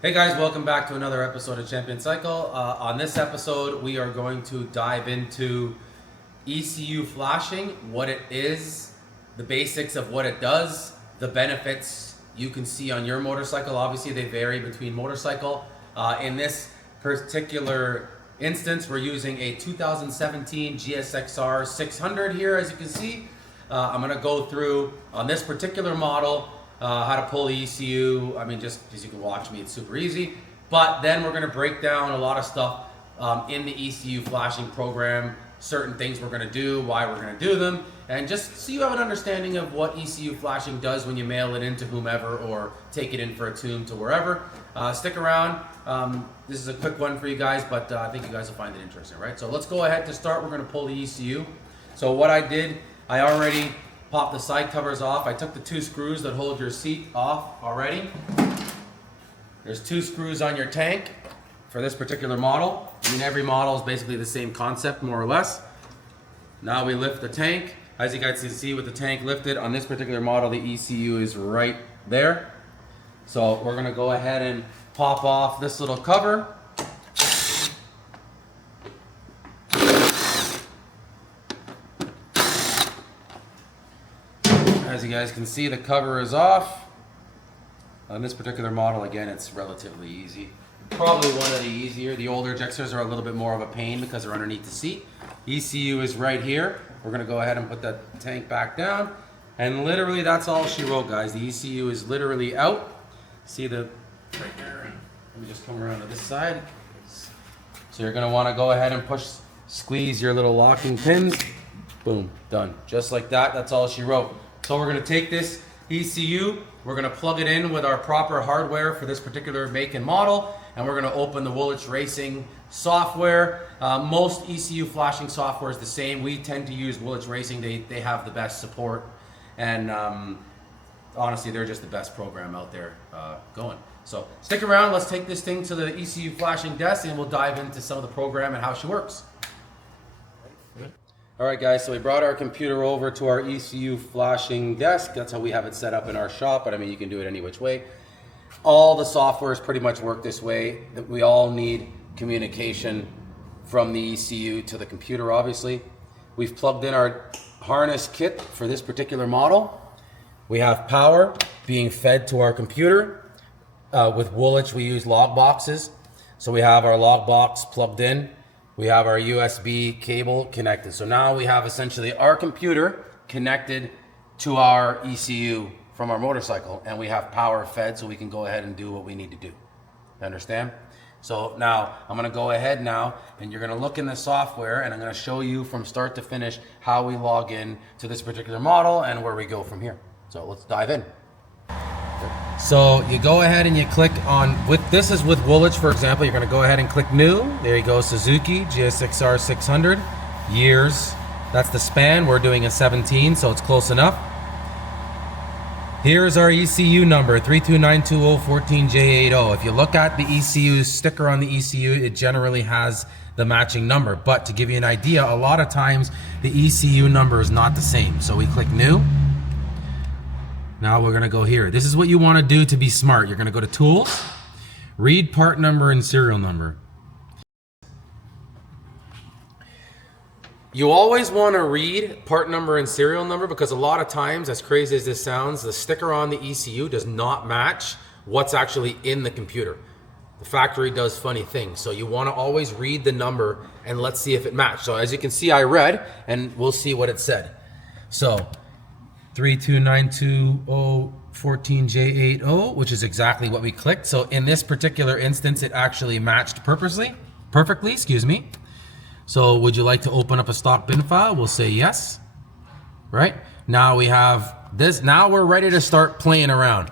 Hey guys, welcome back to another episode of Champion Cycle. On this episode, we are going to dive into ECU flashing, what it is, the basics of what it does, the benefits you can see on your motorcycle. Obviously, they vary between motorcycle. In this particular instance, we're using a 2017 GSXR 600 here, as you can see. I'm going to go through, on this particular model, how to pull the ECU. I mean, just as you can watch me, it's super easy. But then we're going to break down a lot of stuff in the ECU flashing program, certain things we're going to do, why we're going to do them, and just so you have an understanding of what ECU flashing does when you mail it into whomever or take it in for a tune to wherever. Stick around. This is a quick one for you guys, but I think you guys will find it interesting, right? So let's go ahead to start. We're going to pull the ECU. So what I did, I already popped the side covers off. I took the two screws that hold your seat off already. There's two screws on your tank for this particular model. I mean, every model is basically the same concept, more or less. Now we lift the tank. As you guys can see with the tank lifted, on this particular model, the ECU is right there. So we're gonna go ahead and pop off this little cover. As you guys can see, the cover is off. On this particular model, again, it's relatively easy. Probably one of the easier. The older Gexers are a little bit more of a pain because they're underneath the seat. ECU is right here. We're gonna go ahead and put that tank back down. And literally, that's all she wrote, guys. The ECU is literally out. See the, right there. Let me just come around to this side. So you're gonna wanna go ahead and squeeze your little locking pins. Boom, done. Just like that, that's all she wrote. So we're going to take this ECU, we're going to plug it in with our proper hardware for this particular make and model, and we're going to open the Woolwich Racing software. Most ECU flashing software is the same. We tend to use Woolwich Racing. They have the best support, and honestly, they're just the best program out there going. So stick around. Let's take this thing to the ECU flashing desk, and we'll dive into some of the program and how she works. All right, guys, so we brought our computer over to our ECU flashing desk. That's how we have it set up in our shop, but I mean, you can do it any which way. All the softwares pretty much work this way. We all need communication from the ECU to the computer, obviously. We've plugged in our harness kit for this particular model. We have power being fed to our computer. With Woolwich, we use log boxes. So we have our log box plugged in. We have our USB cable connected. So now we have essentially our computer connected to our ECU from our motorcycle, and we have power fed so we can go ahead and do what we need to do. You understand? So now I'm gonna go ahead now, and you're gonna look in the software, and I'm gonna show you from start to finish how we log in to this particular model and where we go from here. So let's dive in. So you go ahead and you click on, this is with Woolwich, for example, you're going to go ahead and click new. There you go, Suzuki GSXR 600 years. That's the span. We're doing a 17, so it's close enough. Here's our ECU number, 3292014J80. If you look at the ECU sticker on the ECU, it generally has the matching number. But to give you an idea, a lot of times the ECU number is not the same. So we click new. Now we're gonna go here. This is what you wanna do to be smart. You're gonna go to Tools, read part number and serial number. You always wanna read part number and serial number because a lot of times, as crazy as this sounds, the sticker on the ECU does not match what's actually in the computer. The factory does funny things. So you wanna always read the number and let's see if it matched. So as you can see, I read, and we'll see what it said. So, 3292014J80, which is exactly what we clicked. So in this particular instance, it actually matched perfectly, excuse me. So would you like to open up a stock bin file? We'll say yes, right? Now we have this, now we're ready to start playing around.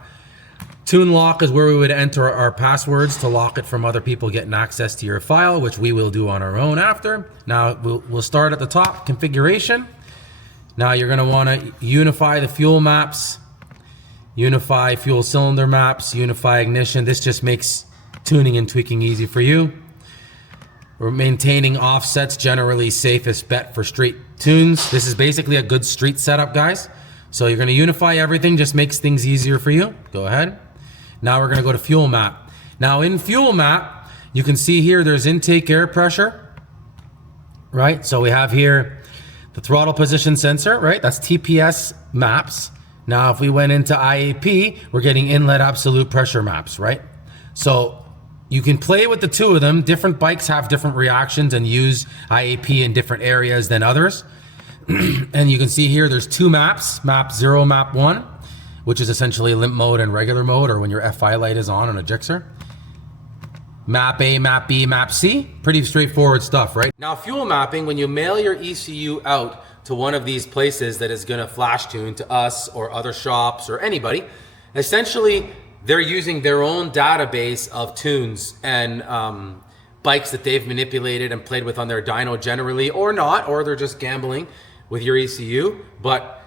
Tune lock is where we would enter our passwords to lock it from other people getting access to your file, which we will do on our own after. Now we'll start at the top, configuration. Now you're going to want to unify the fuel maps, unify fuel cylinder maps, unify ignition. This just makes tuning and tweaking easy for you. We're maintaining offsets, generally safest bet for street tunes. This is basically a good street setup, guys. So you're going to unify everything, just makes things easier for you. Go ahead. Now we're going to go to fuel map. Now in fuel map, you can see here there's intake air pressure, right? So we have here the throttle position sensor, right? That's TPS maps. Now if we went into IAP, we're getting inlet absolute pressure maps, right? So you can play with the two of them. Different bikes have different reactions and use IAP in different areas than others. And you can see here there's two maps, map 0, map 1, which is essentially limp mode and regular mode, or when your FI light is on a Gixxer. Map A, map B, map C, pretty straightforward stuff, right? Now fuel mapping, when you mail your ECU out to one of these places that is gonna flash tune to us or other shops or anybody, essentially they're using their own database of tunes and bikes that they've manipulated and played with on their dyno generally, or not, or they're just gambling with your ECU, but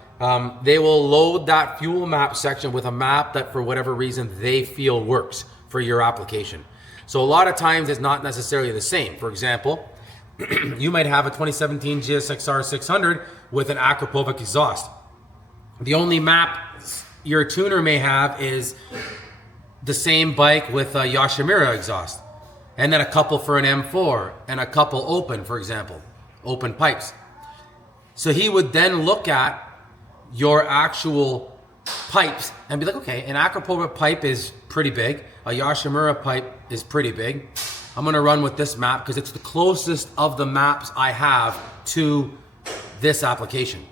they will load that fuel map section with a map that for whatever reason they feel works for your application. So a lot of times it's not necessarily the same. For example, you might have a 2017 GSX-R 600 with an Akrapovic exhaust. The only map your tuner may have is the same bike with a Yoshimura exhaust, and then a couple for an M4 and a couple open, for example, open pipes. So he would then look at your actual pipes and be like, okay, an Akrapovic pipe is pretty big. A Yoshimura pipe is pretty big. I'm gonna run with this map because it's the closest of the maps I have to this application,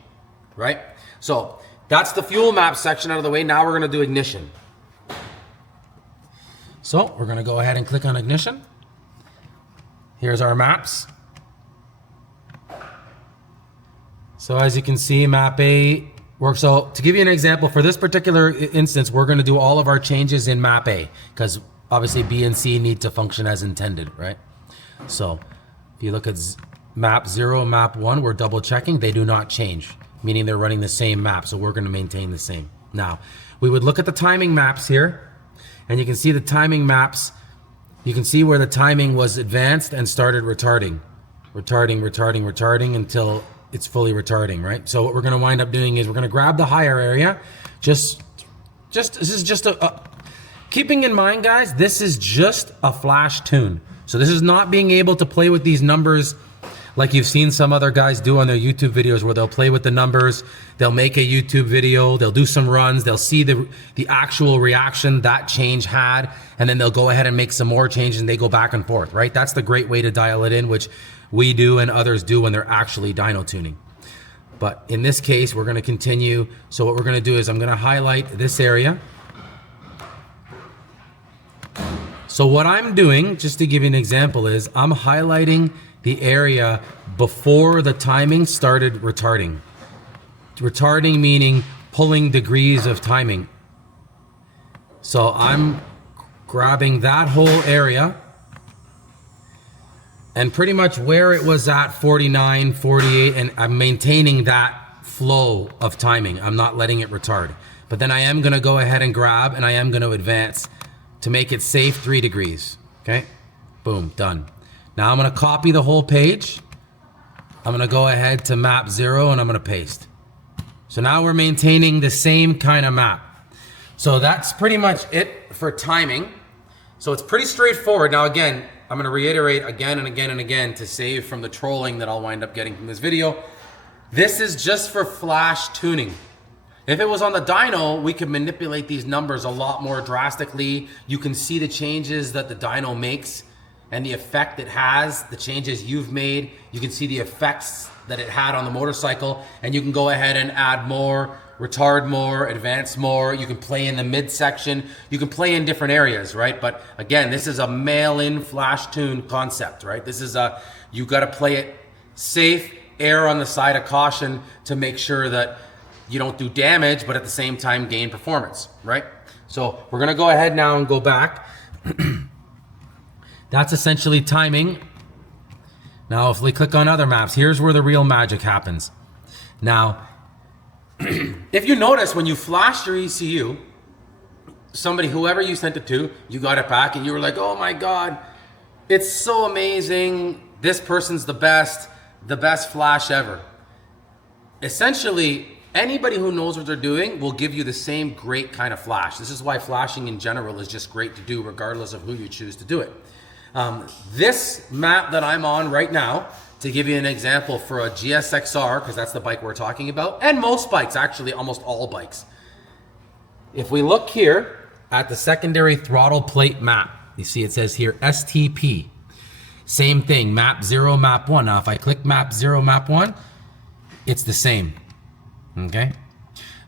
right? So that's the fuel map section out of the way. Now we're gonna do ignition. So we're gonna go ahead and click on ignition. Here's our maps. So as you can see, map A works. So to give you an example, for this particular instance, we're gonna do all of our changes in map A because obviously B and C need to function as intended, right? So if you look at map 0, map 1, we're double checking. They do not change, meaning they're running the same map. So we're gonna maintain the same. Now, we would look at the timing maps here, and you can see the timing maps. You can see where the timing was advanced and started retarding until it's fully retarding, right? So what we're gonna wind up doing is we're gonna grab the higher area. This is just keeping in mind, guys, this is just a flash tune. So this is not being able to play with these numbers like you've seen some other guys do on their YouTube videos where they'll play with the numbers, they'll make a YouTube video, they'll do some runs, they'll see the actual reaction that change had, and then they'll go ahead and make some more changes and they go back and forth, right? That's the great way to dial it in, which we do and others do when they're actually dyno tuning. But in this case, we're gonna continue. So what we're gonna do is I'm gonna highlight this area. So what I'm doing, just to give you an example, is I'm highlighting the area before the timing started retarding. Retarding meaning pulling degrees of timing. So I'm grabbing that whole area and pretty much where it was at 49, 48, and I'm maintaining that flow of timing. I'm not letting it retard. But then I am gonna go ahead and grab and I am gonna advance to make it safe 3 degrees, okay? Boom, done. Now I'm gonna copy the whole page. I'm gonna go ahead to map 0 and I'm gonna paste. So now we're maintaining the same kind of map. So that's pretty much it for timing. So it's pretty straightforward. Now again, I'm gonna reiterate again and again and again to save from the trolling that I'll wind up getting from this video. This is just for flash tuning. If it was on the dyno, we could manipulate these numbers a lot more drastically. You can see the changes that the dyno makes and the effect it has, the changes you've made. You can see the effects that it had on the motorcycle, and you can go ahead and add more, retard more, advance more. You can play in the midsection. You can play in different areas, right? But again, this is a mail-in flash tune concept, right? This is you gotta play it safe, err on the side of caution to make sure that you don't do damage, but at the same time gain performance, right? So we're gonna go ahead now and go back. That's essentially timing. Now, if we click on other maps, here's where the real magic happens. Now, if you notice when you flashed your ECU, whoever you sent it to, you got it back and you were like, oh my God, it's so amazing. This person's the best flash ever. Essentially, Anybody who knows what they're doing will give you the same great kind of flash. This is why flashing in general is just great to do regardless of who you choose to do it. This map that I'm on right now, to give you an example for a GSXR, because that's the bike we're talking about, and most bikes, actually almost all bikes. If we look here at the secondary throttle plate map, you see it says here STP. Same thing, map 0, map 1. Now if I click map 0, map 1, it's the same. Okay,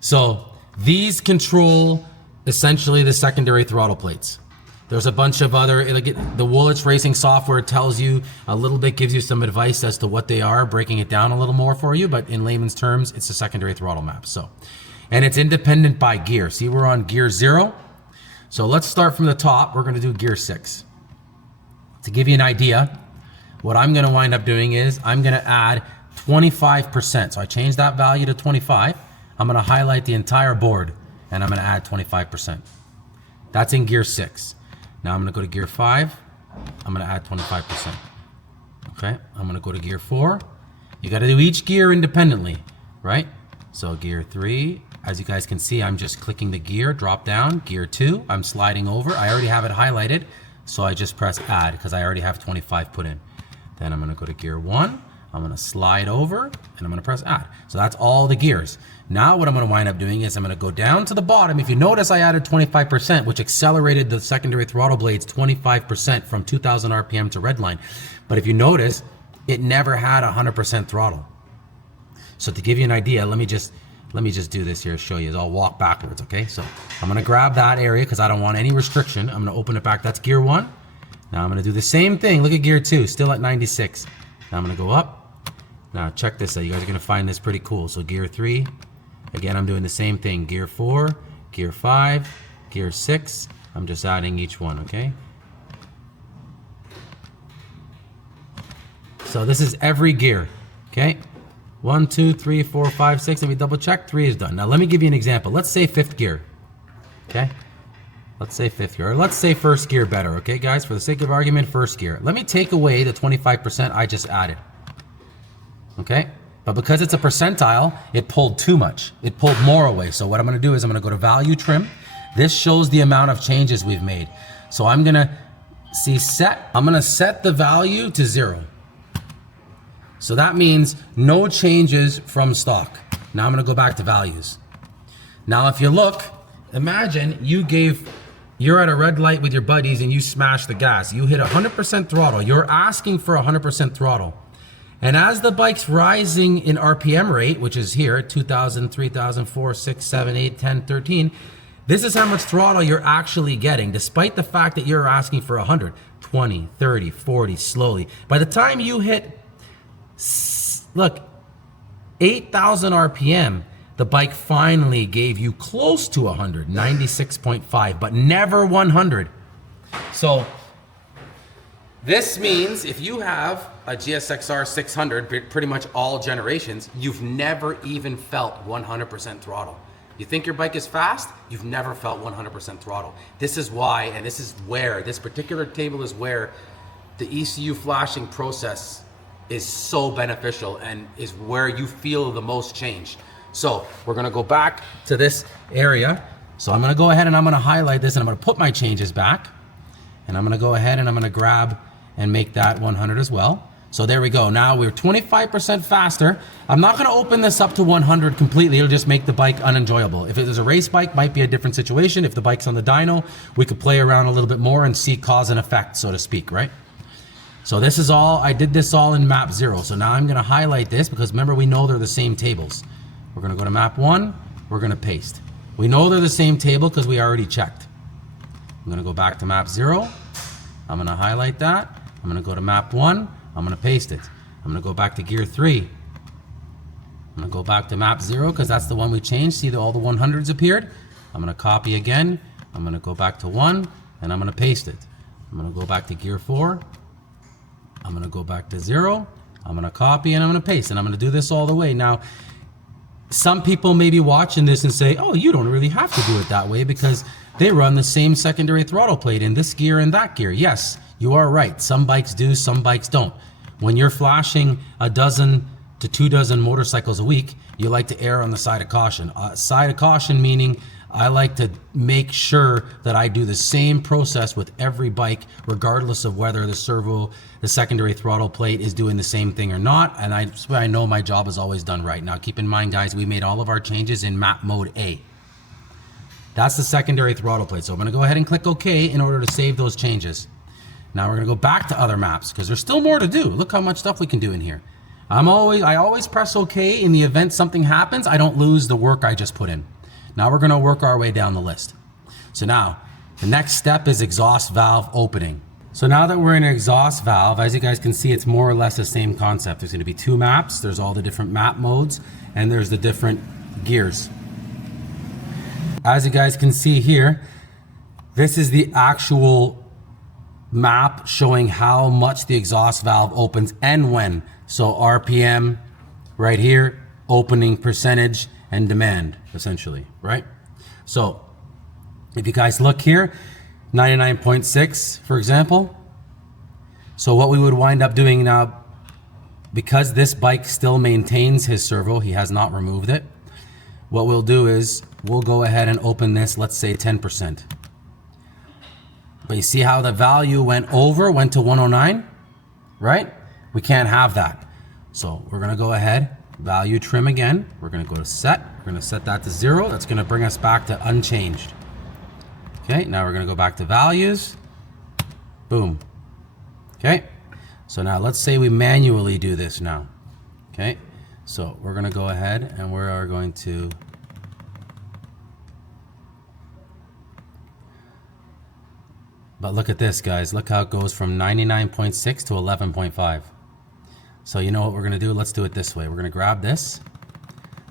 so these control essentially the secondary throttle plates. There's a bunch of other, the Woolwich Racing software tells you a little bit, gives you some advice as to what they are, breaking it down a little more for you, but in layman's terms, it's a secondary throttle map. So, and it's independent by gear. See, we're on gear 0. So let's start from the top. We're gonna do gear 6. To give you an idea, what I'm gonna wind up doing is I'm gonna add 25%. So I changed that value to 25. I'm gonna highlight the entire board and I'm gonna add 25%. That's in gear 6. Now I'm gonna go to gear 5. I'm gonna add 25%. Okay, I'm gonna go to gear 4. You gotta do each gear independently, right? So gear 3, as you guys can see, I'm just clicking the gear, drop down. Gear 2, I'm sliding over. I already have it highlighted, so I just press add because I already have 25 put in. Then I'm gonna go to gear 1. I'm gonna slide over and I'm gonna press add. So that's all the gears. Now what I'm gonna wind up doing is I'm gonna go down to the bottom. If you notice, I added 25%, which accelerated the secondary throttle blades 25% from 2000 RPM to redline. But if you notice, it never had 100% throttle. So to give you an idea, let me just do this here to show you. I'll walk backwards, okay? So I'm gonna grab that area because I don't want any restriction. I'm gonna open it back. That's gear 1. Now I'm gonna do the same thing. Look at gear 2, still at 96. Now I'm gonna go up. Now check this out. You guys are gonna find this pretty cool. So gear 3, again, I'm doing the same thing. Gear 4, gear 5, gear 6. I'm just adding each one, okay? So this is every gear, okay? 1, 2, 3, 4, 5, 6. Let me double check. 3 is done. Now let me give you an example. Let's say 5th gear, okay? Let's say 5th gear, or let's say 1st gear better, okay, guys? For the sake of argument, 1st gear. Let me take away the 25% I just added. Okay, but because it's a percentile, it pulled too much. It pulled more away. So what I'm gonna do is I'm gonna go to value trim. This shows the amount of changes we've made. So I'm gonna see set, I'm gonna set the value to 0. So that means no changes from stock. Now I'm gonna go back to values. Now if you look, imagine you're at a red light with your buddies and you smash the gas. You hit 100% throttle. You're asking for 100% throttle. And as the bike's rising in RPM rate, which is here, 2,000, 3,000, 4, 6, 7, 8, 10, 13, this is how much throttle you're actually getting, despite the fact that you're asking for 100, 20, 30, 40, slowly. By the time you hit, look, 8,000 RPM, the bike finally gave you close to 100, 96.5, but never 100. So this means if you have a GSXR 600, pretty much all generations, you've never even felt 100% throttle. You think your bike is fast? You've never felt 100% throttle. This is why, and this is where, this particular table is where the ECU flashing process is so beneficial and is where you feel the most change. So we're gonna go back to this area. So I'm gonna go ahead and I'm gonna highlight this and I'm gonna put my changes back. And I'm gonna go ahead and I'm gonna grab and make that 100 as well. So there we go. Now we're 25% faster. I'm not gonna open this up to 100 completely. It'll just make the bike unenjoyable. If it was a race bike, might be a different situation. If the bike's on the dyno, we could play around a little bit more and see cause and effect, so to speak, right? So this is all, I did this all in map 0. So now I'm gonna highlight this because remember we know they're the same tables. We're gonna go to map 1, we're gonna paste. We know they're the same table because we already checked. I'm gonna go back to map 0. I'm gonna highlight that. I'm gonna go to map 1. I'm gonna paste it. I'm gonna go back to gear 3. I'm gonna go back to map 0 because that's the one we changed. See all the 100s appeared? I'm gonna copy again. I'm gonna go back to 1 and I'm gonna paste it. I'm gonna go back to gear 4. I'm gonna go back to 0. I'm gonna copy and I'm gonna paste, and I'm gonna do this all the way. Now, some people may be watching this and say, oh, you don't really have to do it that way because they run the same secondary throttle plate in this gear and that gear. Yes, you are right. Some bikes do, some bikes don't. When you're flashing a dozen to 24 motorcycles a week, you like to err on the side of caution. Side of caution meaning I like to make sure that I do the same process with every bike, regardless of whether the servo, the secondary throttle plate is doing the same thing or not. And I swear I know my job is always done right. Now keep in mind, guys, we made all of our changes in map mode A. That's the secondary throttle plate. So I'm gonna go ahead and click OK in order to save those changes. Now we're gonna go back to other maps because there's still more to do. Look how much stuff we can do in here. I always press OK in the event something happens. I don't lose the work I just put in. Now we're gonna work our way down the list. So now, the next step is exhaust valve opening. So now that we're in an exhaust valve, as you guys can see, it's more or less the same concept. There's gonna be 2 maps, there's all the different map modes, and there's the different gears. As you guys can see here, this is the actual map showing how much the exhaust valve opens and when. So RPM right here, opening percentage, and demand, essentially, right? So if you guys look here, 99.6, for example. So what we would wind up doing now, because this bike still maintains his servo, he has not removed it, what we'll do is we'll go ahead and open this, let's say 10%. But you see how the value went to 109, right? We can't have that. So we're gonna go ahead, value trim again. We're gonna go to set. We're gonna set that to 0. That's gonna bring us back to unchanged. Okay, now we're gonna go back to values. Boom. Okay, so now let's say we manually do this now. Okay, so we're gonna go ahead and we are going to but look at this, guys. Look how it goes from 99.6 to 11.5. So you know what we're gonna do? Let's do it this way. We're gonna grab this.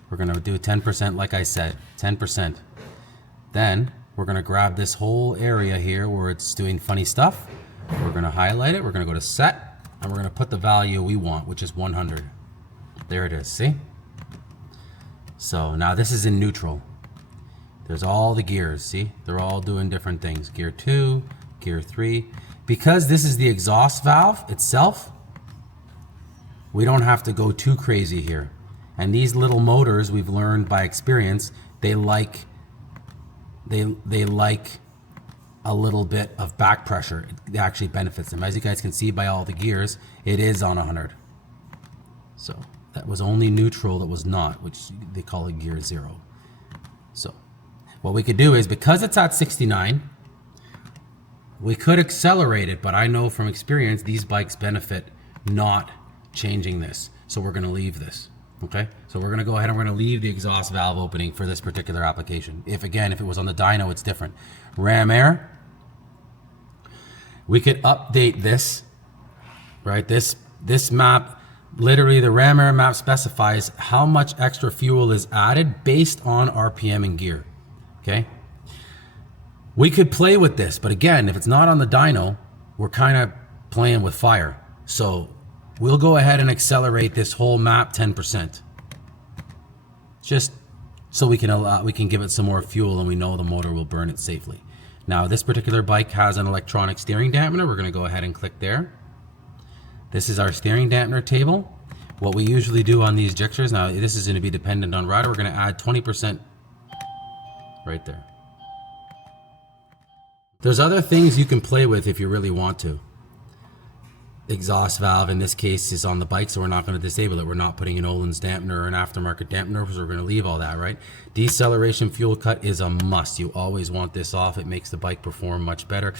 We're gonna do 10% like I said, 10%. Then we're gonna grab this whole area here where it's doing funny stuff. We're gonna highlight it. We're gonna go to set and we're gonna put the value we want, which is 100. There it is, see? So now this is in neutral. There's all the gears, see? They're all doing different things. Gear 2, gear 3. Because this is the exhaust valve itself, we don't have to go too crazy here. And these little motors, we've learned by experience, they like a little bit of back pressure. It actually benefits them. As you guys can see by all the gears, it is on 100. So that was only neutral that was not, which they call it gear 0. So what we could do is, because it's at 69, we could accelerate it, but I know from experience these bikes benefit not changing this. So we're gonna leave this, okay? So we're gonna go ahead and we're gonna leave the exhaust valve opening for this particular application. If it was on the dyno, it's different. Ram air, we could update this, right? This map, literally the ram air map specifies how much extra fuel is added based on RPM and gear, okay? We could play with this, but again, if it's not on the dyno, we're kind of playing with fire. So we'll go ahead and accelerate this whole map 10%. Just so we can give it some more fuel and we know the motor will burn it safely. Now this particular bike has an electronic steering dampener. We're gonna go ahead and click there. This is our steering dampener table. What we usually do on these jixers, now this is gonna be dependent on rider, we're gonna add 20% right there. There's other things you can play with if you really want to. Exhaust valve in this case is on the bike, so we're not going to disable it. We're not putting an Öhlins dampener or an aftermarket dampener, so we're going to leave all that, right? Deceleration fuel cut is a must. You always want this off. It makes the bike perform much better.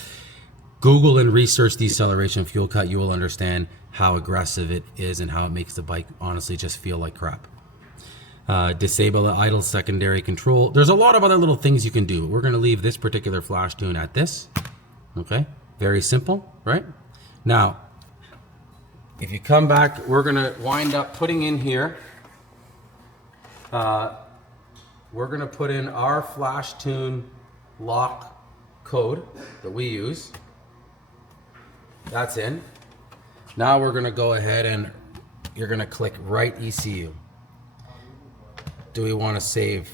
Google and research deceleration fuel cut. You will understand how aggressive it is and how it makes the bike honestly just feel like crap. Disable the idle secondary control. There's a lot of other little things you can do. We're going to leave this particular flash tune at this. Okay, very simple, right? Now, if you come back, we're gonna wind up putting in here, we're gonna put in our flash tune lock code that we use. That's in. Now we're gonna go ahead and you're gonna click write ECU. Do we wanna save?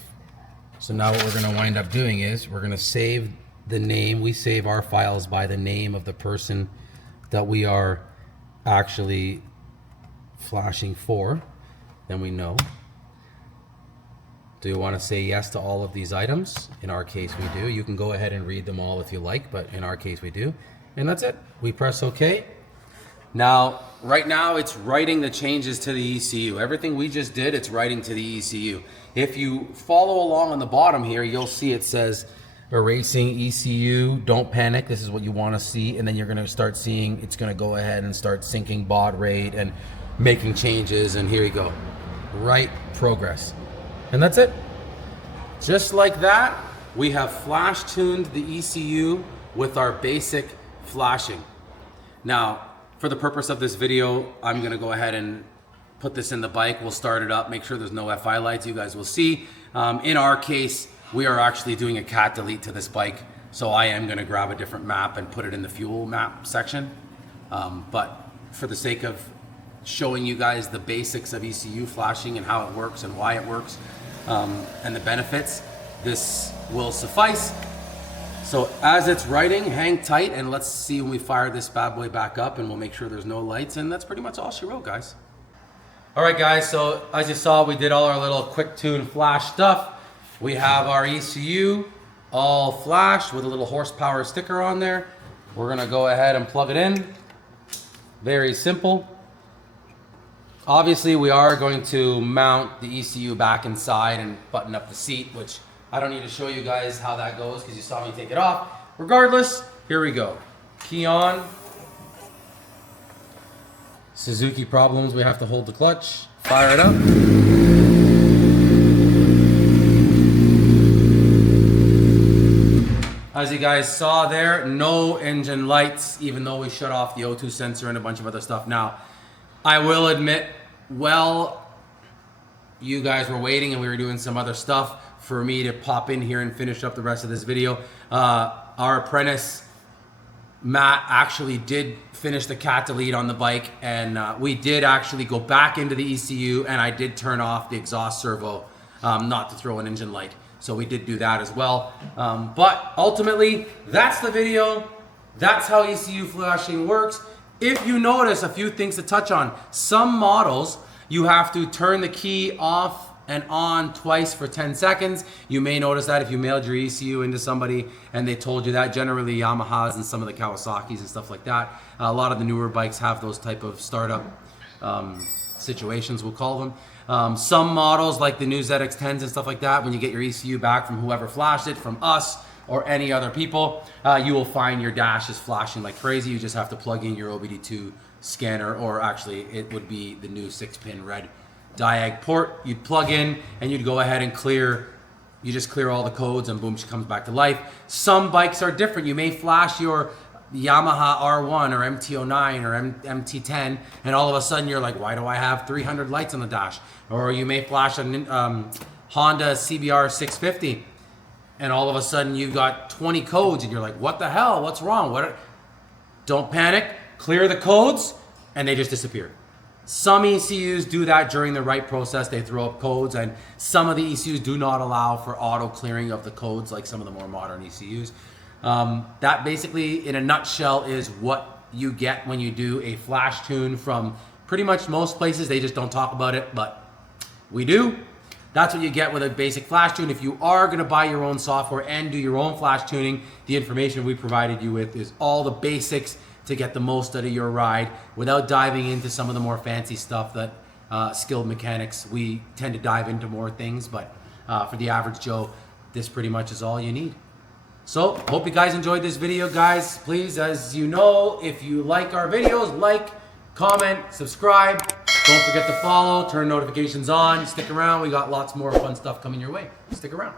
So now what we're gonna wind up doing is we're gonna save the name. We save our files by the name of the person that we are actually flashing for. then we know. Do you want to say yes to all of these items? In our case, we do. You can go ahead and read them all if you like, but in our case, we do. And that's it. We press OK. Now, right now, it's writing the changes to the ECU. Everything we just did, it's writing to the ECU. If you follow along on the bottom here, you'll see it says erasing ECU, don't panic. This is what you want to see. And then you're going to start seeing it's going to go ahead and start syncing baud rate and making changes. And here you go. Write progress. And that's it. Just like that, we have flash tuned the ECU with our basic flashing. Now, for the purpose of this video, I'm gonna go ahead and put this in the bike. We'll start it up, make sure there's no FI lights. You guys will see. In our case, we are actually doing a cat delete to this bike. So I am gonna grab a different map and put it in the fuel map section. But for the sake of showing you guys the basics of ECU flashing and how it works and why it works, and the benefits, this will suffice. So as it's writing, hang tight and let's see when we fire this bad boy back up, and we'll make sure there's no lights, and that's pretty much all she wrote, guys. All right, guys, so as you saw, we did all our little quick tune flash stuff. We have our ECU all flashed with a little horsepower sticker on there. We're gonna go ahead and plug it in. Very simple. Obviously, we are going to mount the ECU back inside and button up the seat, which I don't need to show you guys how that goes because you saw me take it off. Regardless, here we go. Key on. Suzuki problems, we have to hold the clutch. Fire it up. As you guys saw there, no engine lights, even though we shut off the O2 sensor and a bunch of other stuff. Now, I will admit, well, you guys were waiting and we were doing some other stuff for me to pop in here and finish up the rest of this video. Our apprentice, Matt, actually did finish the cat delete on the bike, and we did actually go back into the ECU, and I did turn off the exhaust servo, not to throw an engine light. So we did do that as well. But ultimately, that's the video. That's how ECU flashing works. If you notice, a few things to touch on. Some models, you have to turn the key off and on twice for 10 seconds. You may notice that if you mailed your ECU into somebody and they told you that. Generally Yamahas and some of the Kawasaki's and stuff like that. A lot of the newer bikes have those type of startup situations, we'll call them. Some models like the new ZX10s and stuff like that, when you get your ECU back from whoever flashed it, from us or any other people, you will find your dash is flashing like crazy. You just have to plug in your OBD2 scanner, or actually it would be the new 6-pin red diag port. You'd plug in and you'd go ahead and clear, you just clear all the codes and boom, she comes back to life. Some bikes are different. You may flash your Yamaha R1 or MT09 or MT10 and all of a sudden you're like, why do I have 300 lights on the dash? Or you may flash a Honda CBR 650 and all of a sudden you've got 20 codes and you're like, what the hell, what's wrong? Don't panic, clear the codes and they just disappear. Some ECUs do that during the write process. They throw up codes, and some of the ECUs do not allow for auto clearing of the codes like some of the more modern ECUs. That basically, in a nutshell, is what you get when you do a flash tune from pretty much most places. They just don't talk about it, but we do. That's what you get with a basic flash tune. If you are going to buy your own software and do your own flash tuning, the information we provided you with is all the basics to get the most out of your ride without diving into some of the more fancy stuff that skilled mechanics, we tend to dive into more things, but for the average Joe, this pretty much is all you need. So, hope you guys enjoyed this video, guys. Please, as you know, if you like our videos, like, comment, subscribe. Don't forget to follow, turn notifications on, stick around. We got lots more fun stuff coming your way. Stick around.